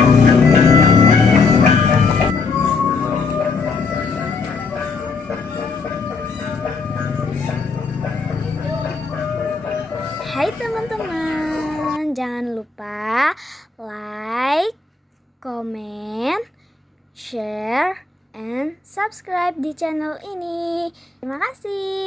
Hai teman-teman, jangan lupa like, comment, share, and subscribe di channel ini. Terima kasih.